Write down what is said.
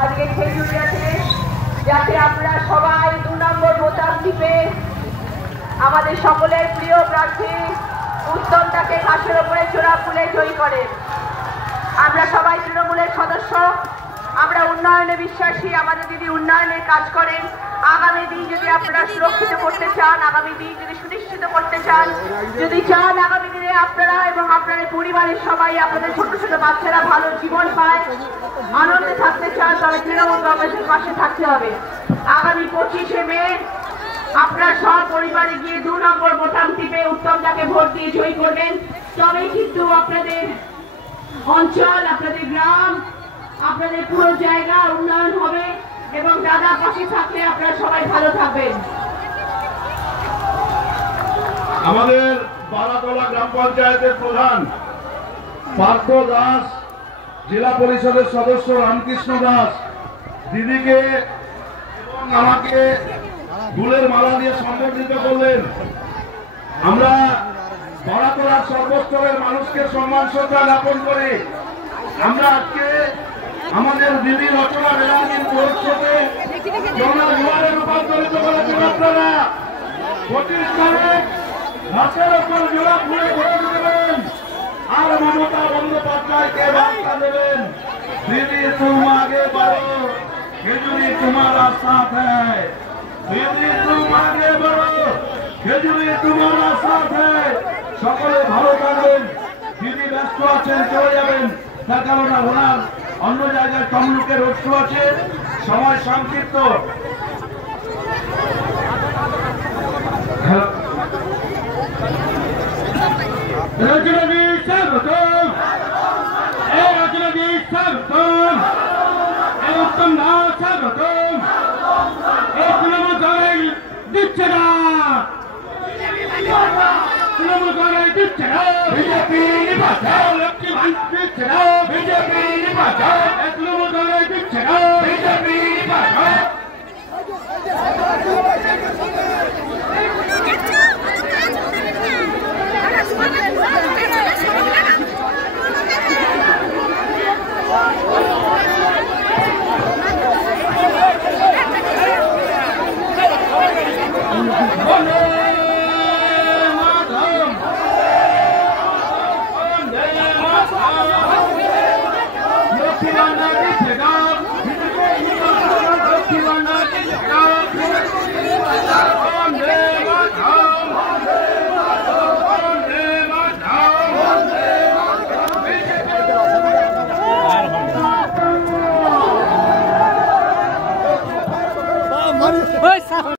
আজকে খেজুরিয়াতে, যাতে আমরা সবাই 2 নম্বর বোতাম টিপে আমাদের সকলের প্রিয় প্রার্থী উত্তমদাকে ঘাসের ওপরে চোরা ফুলে জয়ী করেন। আমরা সবাই তৃণমূলের সদস্য, আমরা উন্নয়নে বিশ্বাসী। আমাদের দিদি উন্নয়নের কাজ করেন। আগামী দিন যদি আপনারা সুরক্ষিত করতে চান, আগামী দিন যদি সুনিশ্চিত করতে চান, যদি চান আগামী দিনে আপনারা এবং আপনাদের পরিবারের সবাই, আপনাদের ছোট ছোট বাচ্চারা ভালো জীবন পায়, আনন্দে থাকতে চান, তাহলে তৃণমূল কংগ্রেসের পাশে থাকতে হবে। আগামী 25শে মে আপনারা সব পরিবারে গিয়ে 2 নম্বর বোতাম টিপে উত্তমদাকে ভোট দিয়ে জয়ী করবেন। তবেই কিন্তু আপনাদের অঞ্চল, আপনাদের গ্রাম, আপনাদের পুরো জায়গা উন্নয়ন হবে এবং দাদা পাশে থাকলে আপনারা সবাই ভালো থাকবেন। আমাদের বারাতলা গ্রাম পঞ্চায়েতের প্রধান পার্থ দাস, জেলা পরিষদের সদস্য রামকৃষ্ণ দাস দিদিকে এবং আমাকে ফুলের মালা দিয়ে সম্বর্ধিত করলেন। আমরা বারাতলার সর্বস্তরের মানুষকে সম্মান শ্রদ্ধা জ্ঞাপন করি। আমরা আজকে আমাদের দিদি রচনা বেলাঙ্গীর মহোৎসবে জনজীবনে রূপান্তরিত করেছেন আপনারা। 25 তারিখ ঘাসের ওপর জোড়া ফুলে ভোট দেবেন আর মমতা বন্দ্যোপাধ্যায়কে বার্তা দেবেন, দিদি তুম আগে बढ़ो, খেজুরি तुम्हारा साथ है, দিদি তুম আগে बढ़ो, খেজুরি तुम्हारा साथ है। সকলে ভালো থাকবেন। দিদি ব্যস্ত আছেন, চলে যাবেন, তার কারণে ওনার অন্য জায়গায় তমলুকের রোড শো আছে, সময় সংক্ষিপ্ত। রচনাজি স্বাগতম, এই রচনাজি স্বাগতম, এই উত্তম দাস স্বাগতম। এই তৃণমূল কংগ্রেস দিচ্ছে না, তৃণমূল কংগ্রেস দিচ্ছে না, বিজেপি নির্বাচন লক্ষ্মী ভান্ডার দিচ্ছে না, বিজেপি নির্বাচন তৃণমূল কংগ্রেস দিচ্ছে না, বিজেপি নির্বাচন।